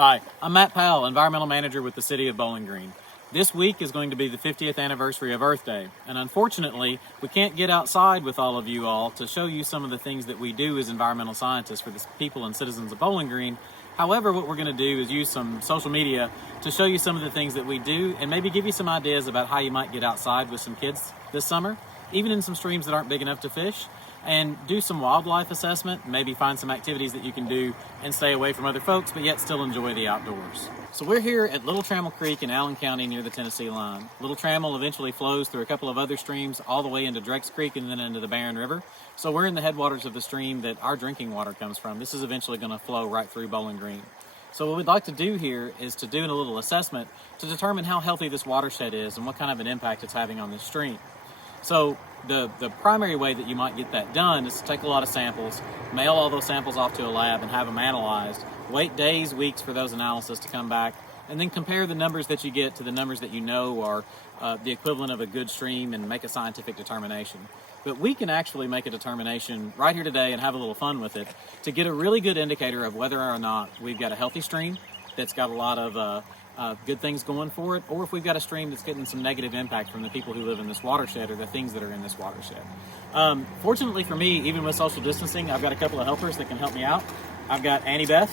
Hi, I'm Matt Powell, Environmental Manager with the City of Bowling Green. This week is going to be the 50th anniversary of Earth Day, and unfortunately, we can't get outside with all of you all to show you some of the things that we do as environmental scientists for the people and citizens of Bowling Green. However, what we're going to do is use some social media to show you some of the things that we do and maybe give you some ideas about how you might get outside with some kids this summer, even in some streams that aren't big enough to fish, and do some wildlife assessment, maybe find some activities that you can do and stay away from other folks, but yet still enjoy the outdoors. So we're here at Little Trammell Creek in Allen County near the Tennessee line. Little Trammell eventually flows through a couple of other streams all the way into Drakes Creek and then into the Barron River. So we're in the headwaters of the stream that our drinking water comes from. This is eventually going to flow right through Bowling Green. So what we'd like to do here is to do a little assessment to determine how healthy this watershed is and what kind of an impact it's having on this stream. So the primary way that you might get that done is to take a lot of samples, mail all those samples off to a lab and have them analyzed, wait days, weeks for those analyses to come back, and then compare the numbers that you get to the numbers that you know are the equivalent of a good stream and make a scientific determination. But we can actually make a determination right here today and have a little fun with it to get a really good indicator of whether or not we've got a healthy stream that's got a lot of good things going for it, or if we've got a stream that's getting some negative impact from the people who live in this watershed or the things that are in this watershed. Fortunately for me, even with social distancing, I've got a couple of helpers that can help me out. I've got Annie Beth,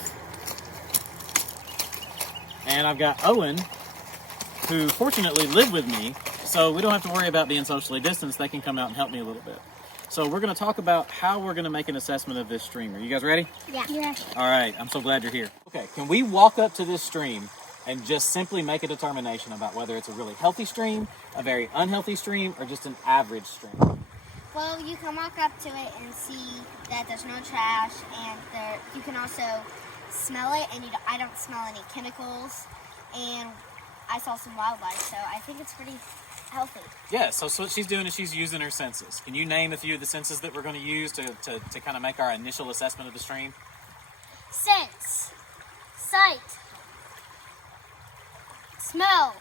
and I've got Owen, who fortunately live with me, so we don't have to worry about being socially distanced. They can come out and help me a little bit. So we're going to talk about how we're going to make an assessment of this stream. Are you guys ready? Yeah. All right, I'm so glad you're here. Okay, can we walk up to this stream and just simply make a determination about whether it's a really healthy stream, a very unhealthy stream, or just an average stream? Well, you can walk up to it and see that there's no trash, and you can also smell it, and I don't smell any chemicals, and I saw some wildlife, so I think it's pretty healthy. Yeah, so what she's doing is she's using her senses. Can you name a few of the senses that we're going to use to kind of make our initial assessment of the stream? Sense, sight, smell,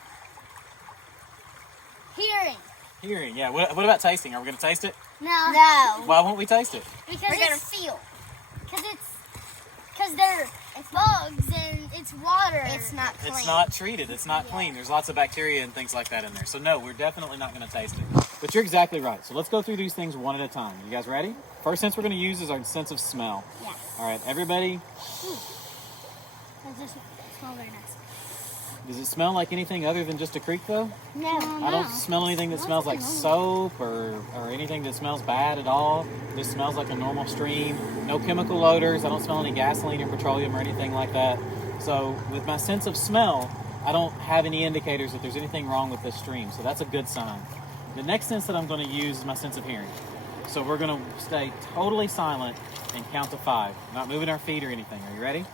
hearing. Hearing, yeah. What about tasting? Are we going to taste it? No. Why won't we taste it? Because we're going to feel. Because they're bugs and it's water. It's not clean. It's not treated. It's not clean. There's lots of bacteria and things like that in there. So no, we're definitely not going to taste it. But you're exactly right. So let's go through these things one at a time. You guys ready? First sense we're going to use is our sense of smell. Yes. All right, everybody. That just smells very nice. Does it smell like anything other than just a creek, though? No. I don't smell anything that smells like soap or anything that smells bad at all. This smells like a normal stream. No chemical odors. I don't smell any gasoline or petroleum or anything like that. So with my sense of smell, I don't have any indicators that there's anything wrong with this stream. So that's a good sign. The next sense that I'm going to use is my sense of hearing. So we're going to stay totally silent and count to 5. Not moving our feet or anything. Are you ready?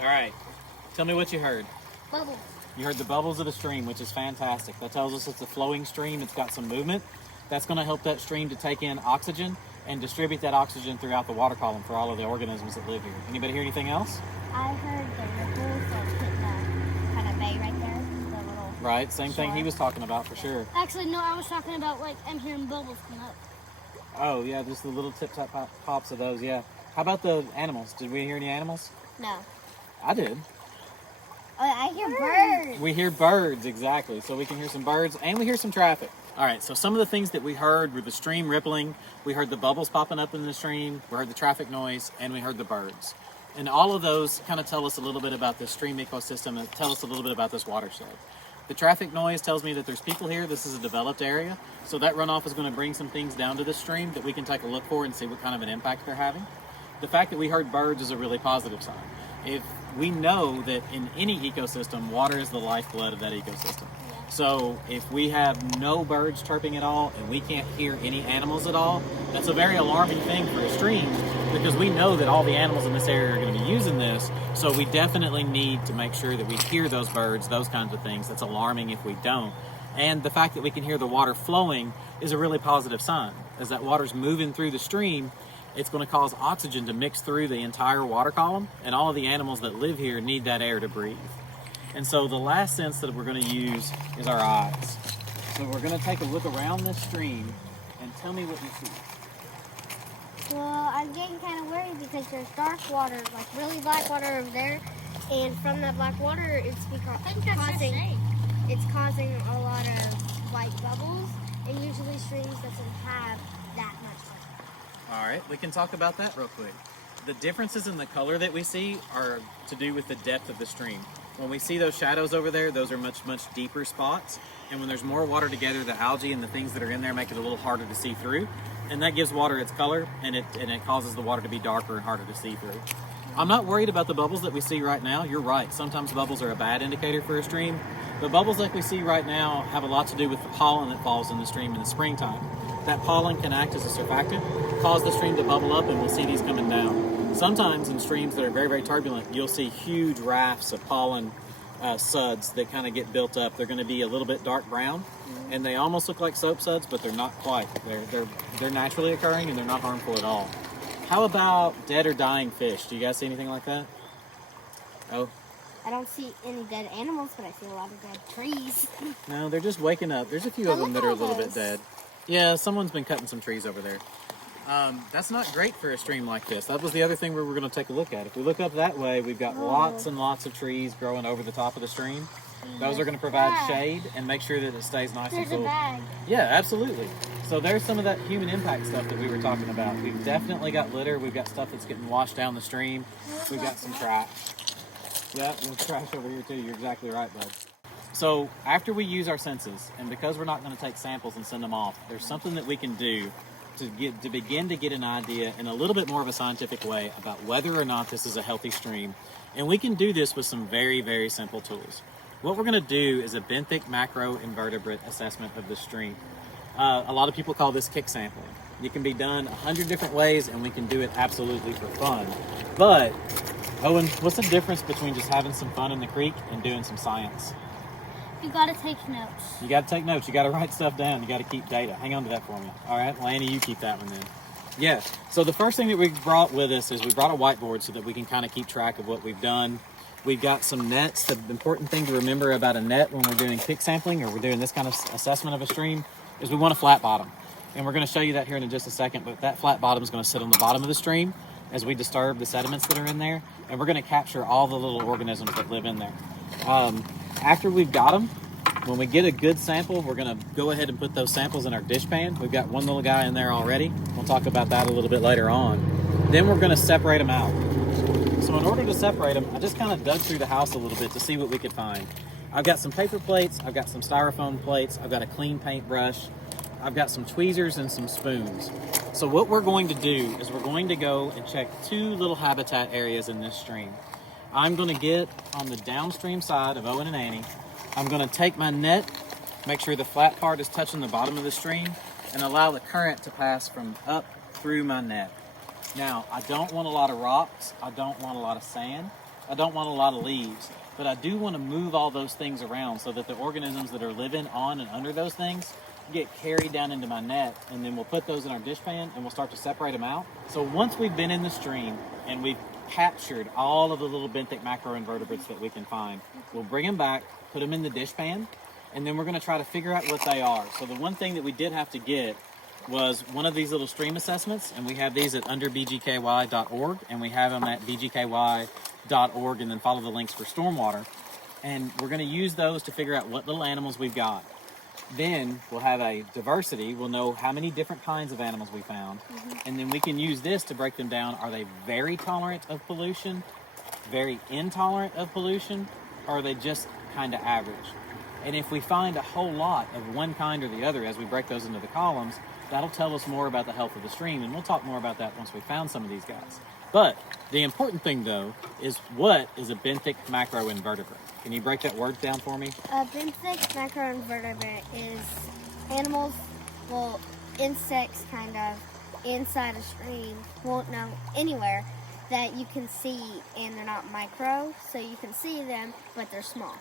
All right, tell me what you heard. Bubbles. You heard the bubbles of the stream, which is fantastic. That tells us it's a flowing stream. It's got some movement. That's going to help that stream to take in oxygen and distribute that oxygen throughout the water column for all of the organisms that live here. Anybody hear anything else? I heard the ripples that hit the kind of bay right there. The little Right, same thing he was talking about for sure. Actually, no, I was talking about I'm hearing bubbles come up. Oh, yeah, just the little tip-top pops of those, yeah. How about the animals? Did we hear any animals? No. I did. Oh, I hear birds. We hear birds, exactly. So we can hear some birds, and we hear some traffic. All right, so some of the things that we heard were the stream rippling, we heard the bubbles popping up in the stream, we heard the traffic noise, and we heard the birds. And all of those kind of tell us a little bit about the stream ecosystem and tell us a little bit about this watershed. The traffic noise tells me that there's people here. This is a developed area. So that runoff is going to bring some things down to the stream that we can take a look for and see what kind of an impact they're having. The fact that we heard birds is a really positive sign. If we know that in any ecosystem, water is the lifeblood of that ecosystem. So if we have no birds chirping at all and we can't hear any animals at all, that's a very alarming thing for a stream because we know that all the animals in this area are going to be using this. So we definitely need to make sure that we hear those birds, those kinds of things. That's alarming if we don't. And the fact that we can hear the water flowing is a really positive sign. As that water's moving through the stream, it's going to cause oxygen to mix through the entire water column, and all of the animals that live here need that air to breathe. And so the last sense that we're going to use is our eyes. So we're going to take a look around this stream and tell me what you see. Well, I'm getting kind of worried because there's dark water, like really black water over there, and from that black water, it's causing a lot of white bubbles, and usually streams doesn't have that much water. All right, we can talk about that real quick. The differences in the color that we see are to do with the depth of the stream. When we see those shadows over there, those are much, much deeper spots. And when there's more water together, the algae and the things that are in there make it a little harder to see through. And that gives water its color, and it causes the water to be darker and harder to see through. I'm not worried about the bubbles that we see right now. You're right. Sometimes bubbles are a bad indicator for a stream. But bubbles like we see right now have a lot to do with the pollen that falls in the stream in the springtime. That pollen can act as a surfactant, cause the stream to bubble up, and we'll see these coming down. Sometimes in streams that are very, very turbulent, you'll see huge rafts of pollen suds that kind of get built up. They're going to be a little bit dark brown, and they almost look like soap suds, but they're not quite. They're naturally occurring, and they're not harmful at all. How about dead or dying fish? Do you guys see anything like that? Oh. I don't see any dead animals, but I see a lot of dead trees. No, they're just waking up. There's a few of them that are a little bit dead. Yeah, someone's been cutting some trees over there. That's not great for a stream like this. That was the other thing we were going to take a look at. If we look up that way, we've got lots and lots of trees growing over the top of the stream. Those are going to provide shade and make sure that it stays nice and cool. There's a bag. Yeah, absolutely. So there's some of that human impact stuff that we were talking about. We've definitely got litter. We've got stuff that's getting washed down the stream. We've got some trash. Yeah, there's trash over here too. You're exactly right, bud. So after we use our senses, and because we're not going to take samples and send them off, there's something that we can do to begin to get an idea in a little bit more of a scientific way about whether or not this is a healthy stream. And we can do this with some very, very simple tools. What we're going to do is a benthic macroinvertebrate assessment of the stream. A lot of people call this kick sampling. It can be done 100 different ways, and we can do it absolutely for fun. But, Owen, what's the difference between just having some fun in the creek and doing some science? You gotta take notes. You gotta take notes. You gotta write stuff down. You gotta keep data. Hang on to that for me. All right, Lanny, you keep that one then. Yeah, so the first thing that we brought with us is we brought a whiteboard so that we can kind of keep track of what we've done. We've got some nets. The important thing to remember about a net when we're doing kick sampling or we're doing this kind of assessment of a stream is we want a flat bottom. And we're gonna show you that here in just a second, but that flat bottom is gonna sit on the bottom of the stream as we disturb the sediments that are in there. And we're gonna capture all the little organisms that live in there. After we've got them, when we get a good sample, we're going to go ahead and put those samples in our dish pan. We've got one little guy in there already. We'll talk about that a little bit later on. Then we're going to separate them out. So in order to separate them, I just kind of dug through the house a little bit to see what we could find. I've got some paper plates. I've got some styrofoam plates. I've got a clean paintbrush. I've got some tweezers and some spoons. So what we're going to do is we're going to go and check two little habitat areas in this stream. I'm going to get on the downstream side of Owen and Annie. I'm going to take my net, make sure the flat part is touching the bottom of the stream, and allow the current to pass from up through my net. Now, I don't want a lot of rocks. I don't want a lot of sand. I don't want a lot of leaves. But I do want to move all those things around so that the organisms that are living on and under those things get carried down into my net, and then we'll put those in our dish pan and we'll start to separate them out. So once we've been in the stream and we've captured all of the little benthic macroinvertebrates that we can find, we'll bring them back, put them in the dish pan, and then we're going to try to figure out what they are. So the one thing that we did have to get was one of these little stream assessments, and we have these at underbgky.org, and we have them at bgky.org, and then follow the links for stormwater. And we're going to use those to figure out what little animals we've got. Then we'll have a diversity. We'll know how many different kinds of animals we found. And then we can use this to break them down. Are they very tolerant of pollution, very intolerant of pollution, or are they just kind of average? And if we find a whole lot of one kind or the other as we break those into the columns, that'll tell us more about the health of the stream. And we'll talk more about that once we found some of these guys. But the important thing, though, is what is a benthic macroinvertebrate? Can you break that word down for me? A benthic macroinvertebrate is animals, well, insects kind of, inside a stream, anywhere that you can see, and they're not micro, so you can see them, but they're small.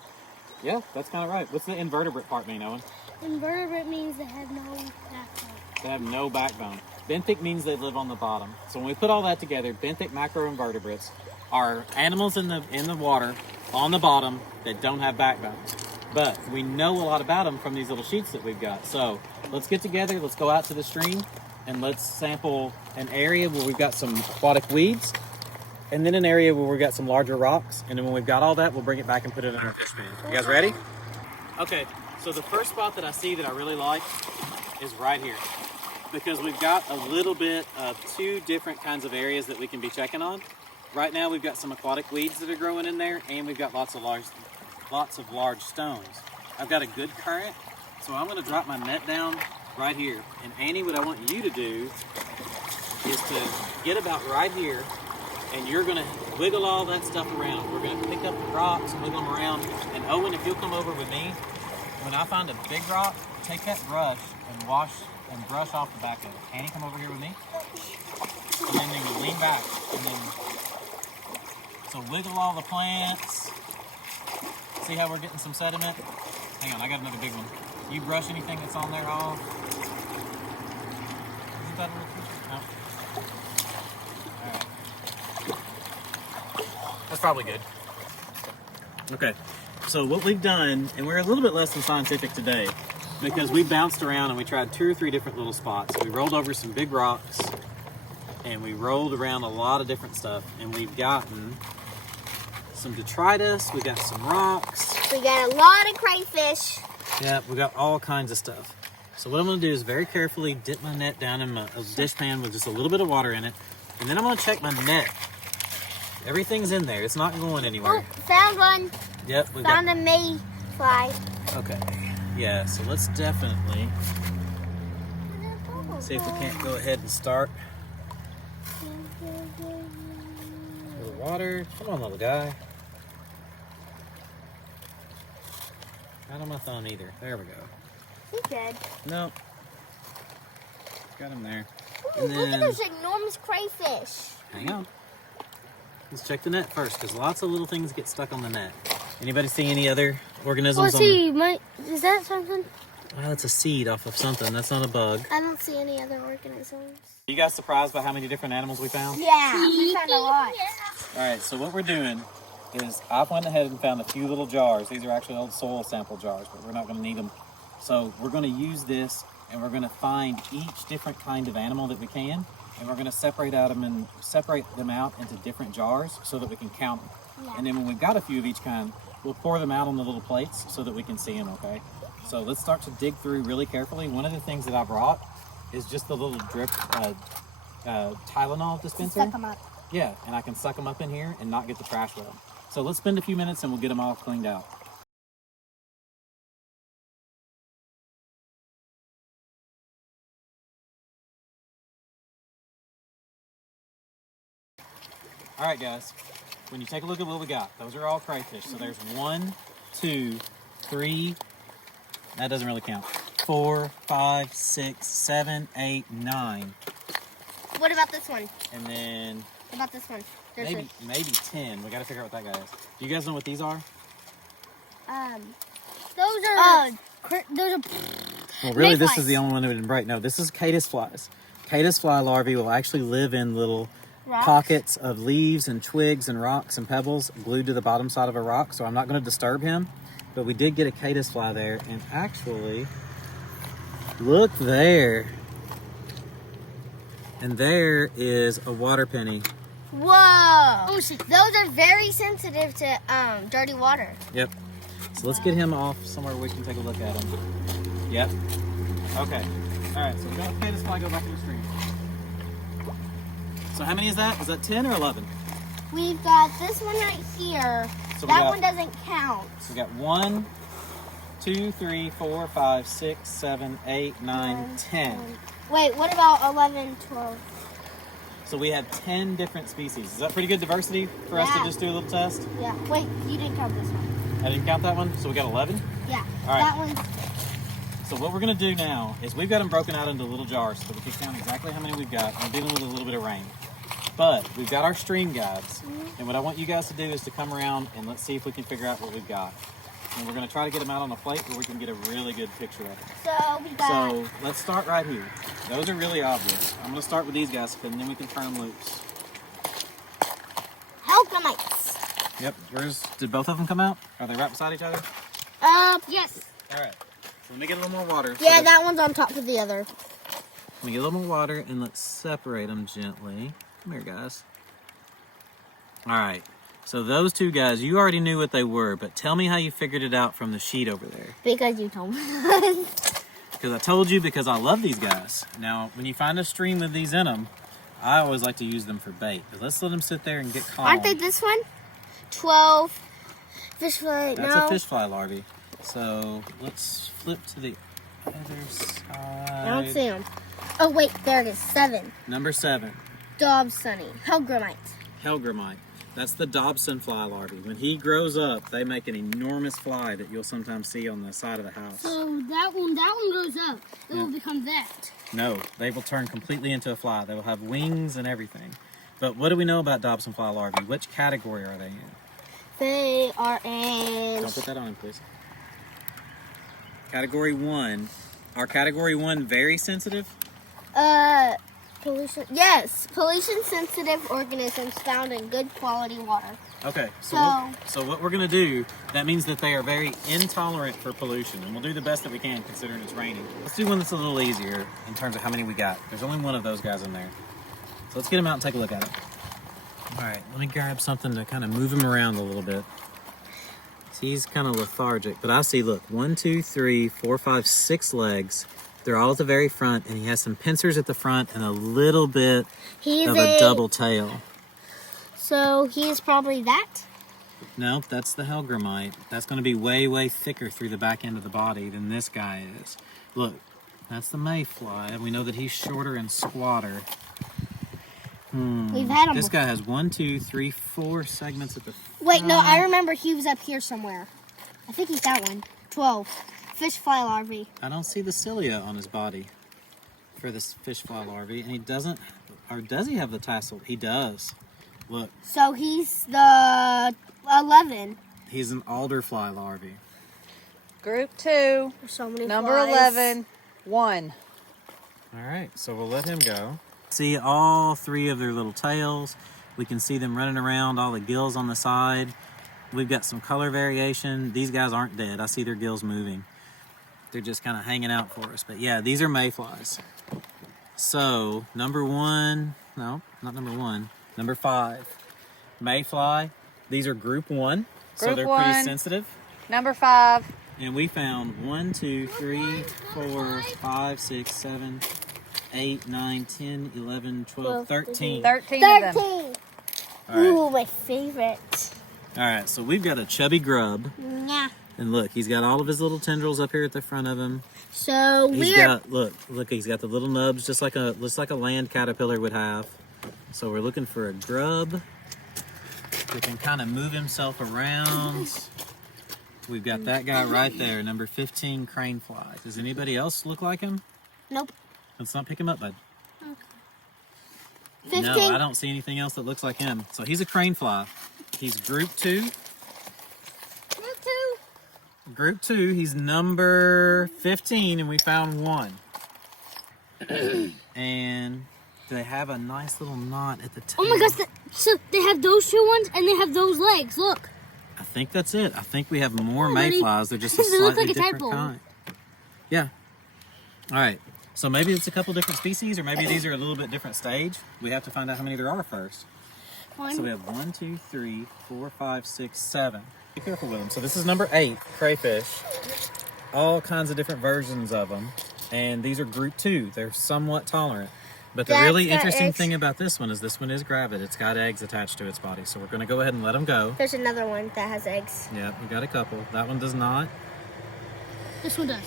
Yeah, that's kind of right. What's the invertebrate part mean, Owen? Invertebrate means they have no backbone. They have no backbone. Benthic means they live on the bottom. So when we put all that together, benthic macroinvertebrates are animals in the water on the bottom that don't have backbones. But we know a lot about them from these little sheets that we've got. So let's get together, let's go out to the stream, and let's sample an area where we've got some aquatic weeds, and then an area where we've got some larger rocks. And then when we've got all that, we'll bring it back and put it in our fish pan. You guys ready? Okay, so the first spot that I see that I really like is right here, because we've got a little bit of two different kinds of areas that we can be checking on. Right now we've got some aquatic weeds that are growing in there, and we've got lots of large stones. I've got a good current, so I'm going to drop my net down right here. And Annie, what I want you to do is to get about right here, and you're going to wiggle all that stuff around. We're going to pick up the rocks and wiggle them around. And Owen, if you'll come over with me, when I find a big rock, take that brush and wash and brush off the back of it. Annie, come over here with me. And then you lean back. And then, so wiggle all the plants. See how we're getting some sediment? Hang on, I got another big one. You brush anything that's on there off? Isn't that a little too? No. Alright. That's probably good. Okay, so what we've done, and we're a little bit less than scientific today, because we bounced around and we tried 2 or 3 different little spots. We rolled over some big rocks, and we rolled around a lot of different stuff, and we've gotten some detritus, we got some rocks. We got a lot of crayfish. Yeah, we got all kinds of stuff. So what I'm gonna do is very carefully dip my net down in a dish pan with just a little bit of water in it. And then I'm gonna check my net. Everything's in there, it's not going anywhere. Oh, found one. Yep, we Found a mayfly. Okay, yeah, so let's definitely see if we can't go ahead and start. A little water, come on little guy. Not on my thumb either. There we go. He's dead. Nope. Got him there. Ooh, And look at then, those enormous crayfish. hang on. Let's check the net first, because lots of little things get stuck on the net. Anybody see any other organisms on the... Is that something? Well, it's a seed off of something. That's not a bug. I don't see any other organisms. Are you guys surprised by how many different animals we found? Yeah, we found a lot. All right, so what we're doing is I went ahead and found a few little jars. These are actually old soil sample jars, but we're not going to need them. So we're going to use this, and we're going to find each different kind of animal that we can, and we're going to separate them out into different jars so that we can count them. Yeah. And then when we've got a few of each kind, we'll pour them out on the little plates so that we can see them, okay? So let's start to dig through really carefully. One of the things that I brought is just the little drip Tylenol dispenser. Suck them up. Yeah, and I can suck them up in here and not get the trash with them. So let's spend a few minutes and we'll get them all cleaned out. All right, guys, when you take a look at what we got, those are all crayfish. So there's 1, 2, 3, that doesn't really count, 4, 5, 6, 7, 8, 9. What about this one? And then What about this one? There's maybe 10. We got to figure out what that guy is. Do you guys know what these are? those are. Those are. Well, really, this mayflies. is the only one that didn't break. No, this is caddis flies. Caddis fly larvae will actually live in little Rocks? pockets of leaves and twigs and rocks and pebbles glued to the bottom side of a rock. So I'm not going to disturb him. But we did get a caddis fly there. And actually, look there. And there is a water penny. Whoa! Oh, those are very sensitive to dirty water. Yep. So let's get him off somewhere where we can take a look at him. Yep. Okay. All right, so we got the caddis fly, go back to the stream. So how many is that? Is that 10 or 11? We've got this one right here. So That one doesn't count. So we got 1, 2, 3, 4, 5, 6, 7, 8, 9, 10. Wait, what about 11, 12? So we have 10 different species. Is that pretty good diversity for us to Yeah. just do a little test? Yeah. Wait, you didn't count this one. I didn't count that one, so we got 11? Yeah. All right. That one's. So what we're going to do now is we've got them broken out into little jars so we can count exactly how many we've got. We're dealing with a little bit of rain. But we've got our stream guides. And what I want you guys to do is to come around and let's see if we can figure out what we've got. And we're going to try to get them out on a plate where we can get a really good picture of it. So we got. So let's start right here. Those are really obvious. I'm going to start with these guys and then we can turn them loose. Helcamites. Yep. Yours, did both of them come out? Are they right beside each other? Yes. All right. So let me get a little more water. Yeah, that one's on top of the other. me get a little more water and let's separate them gently. Come here, guys. All right. So those two guys, you already knew what they were, but tell me how you figured it out from the sheet over there. Because you told me. Because I told you, because I love these guys. Now, when you find a stream with these in them, I always like to use them for bait. But let's let them sit there and get calm. Aren't they this one? 12 fish fly. That's a fish fly larvae. So let's flip to the other side. I don't see them. Oh, wait, there it is. 7. Number 7. Dobsoni. Helgramite. Helgramite. That's the Dobson fly larvae. When he grows up, they make an enormous fly that you'll sometimes see on the side of the house. So that one grows up. It will become that. No, they will turn completely into a fly. They will have wings and everything. But what do we know about Dobson fly larvae? Which category are they in? They are in... Don't put that on him, please. Category 1. Are Category 1 very sensitive? Pollution. Yes, pollution-sensitive organisms found in good quality water. Okay, so what we're going to do, that means that they are very intolerant for pollution, and we'll do the best that we can considering it's raining. Let's do one that's a little easier in terms of how many we got. There's only one of those guys in there. So let's get him out and take a look at it. All right, let me grab something to kind of move him around a little bit. See, he's kind of lethargic, but I see, look, 1, 2, 3, 4, 5, 6 legs. They're all at the very front, and he has some pincers at the front and a little bit of a double tail. So he's probably that? No, that's the Helgramite. That's going to be way, way thicker through the back end of the body than this guy is. Look, that's the mayfly. We know that he's shorter and squatter. We've had him. This guy has 1, 2, 3, 4 segments at the front. Wait, no, I remember he was up here somewhere. I think he's that one. 12. Fish fly larvae. I don't see the cilia on his body for this fish fly larvae, and he doesn't, or does he have the tassel? He does. Look. So he's the 11. He's an alder fly larvae. Group 2. There's so many Number flies. 11. 1. All right, so we'll let him go. See all 3 of their little tails. We can see them running around, all the gills on the side. We've got some color variation. These guys aren't dead. I see their gills moving. They're just kind of hanging out for us. But yeah, these are mayflies. So number 1, no, not number 1, number 5, mayfly. These are group 1, so they're pretty sensitive. Number 5. And we found 1, 2, 3, 4, 5, 6, 7, 8, 9, 10, 11, 12, 13. 13 of them. 13. All Ooh, right. my favorite. All right, so we've got a chubby grub. Yeah. And look, he's got all of his little tendrils up here at the front of him. So He's got, look, he's got the little nubs just like a land caterpillar would have. So we're looking for a grub that can kind of move himself around. We've got that guy right there, number 15, crane fly. Does anybody else look like him? Nope. Let's not pick him up, bud. Okay. 15. No, I don't see anything else that looks like him. So he's a crane fly. He's group 2. Group 2. Group 2, he's number 15, and we found 1. And they have a nice little knot at the tail. Oh my gosh, so they have those 2 ones and they have those legs, look. I think that's it. I think we have more mayflies. They're just a They look slightly like a different tadpole. kind. Yeah. All right. So maybe it's a couple different species, or maybe these are a little bit different stage. We have to find out how many there are first. So we have 1, 2, 3, 4, 5, 6, 7. Be careful with them. So this is number 8, crayfish. All kinds of different versions of them. And these are group 2. They're somewhat tolerant. But the really interesting thing about this one is gravid. It's got eggs attached to its body. So we're going to go ahead and let them go. There's another one that has eggs. Yeah, we got a couple. That one does not. This one does.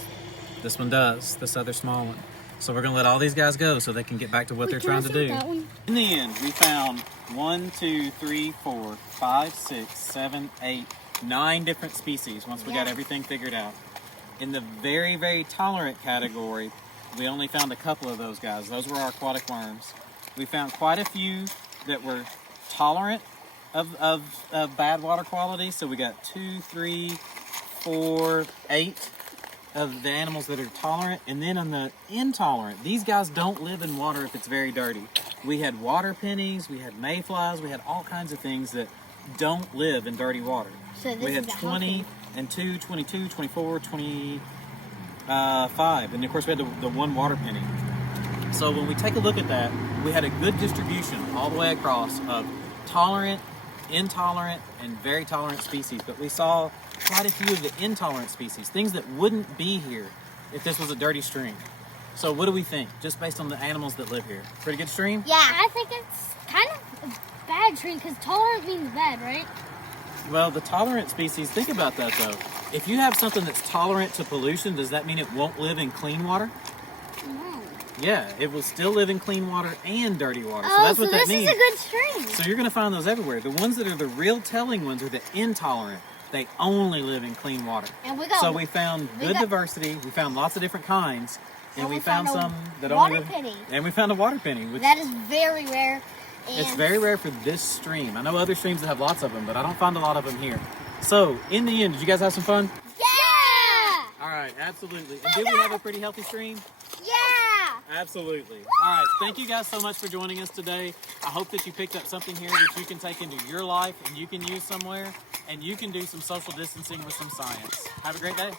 This one does. This other small one. So we're going to let all these guys go so they can get back to what they're trying to do. In the end, we found 1, 2, 3, 4, 5, 6, 7, 8, 9 different species once we got everything figured out. In the very, very tolerant category, we only found a couple of those guys. Those were our aquatic worms. We found quite a few that were tolerant of bad water quality. So we got 2, 3, 4, 8 of the animals that are tolerant. And then on the intolerant, these guys don't live in water if it's very dirty. We had water pennies, we had mayflies, we had all kinds of things that don't live in dirty water. So this We had is 20 and 2, 22, 24, 25, and of course we had the one water penny. So when we take a look at that, we had a good distribution all the way across of tolerant, intolerant, and very tolerant species. But we saw quite a few of the intolerant species, things that wouldn't be here if this was a dirty stream. So what do we think, just based on the animals that live here? Pretty good stream? Yeah. I think it's kind of a bad stream because tolerant means bad, right? Well, the tolerant species, think about that though. If you have something that's tolerant to pollution, does that mean it won't live in clean water? No. Yeah, it will still live in clean water and dirty water. So Oh, that's so what that this means. is a good stream. So you're going to find those everywhere. The ones that are the real telling ones are the intolerant. They only live in clean water. And we got So we found we good got- diversity. We found lots of different kinds. And And we we found found a some that water only live. penny. And we found a water penny, which that is very rare. And it's very rare for this stream. I know other streams that have lots of them, but I don't find a lot of them here. So in the end, did you guys have some fun? Yeah! All right, absolutely. And did we have a pretty healthy stream? Yeah! Absolutely. All right. Thank you guys so much for joining us today. I hope that you picked up something here that you can take into your life and you can use somewhere, and you can do some social distancing with some science. Have a great day.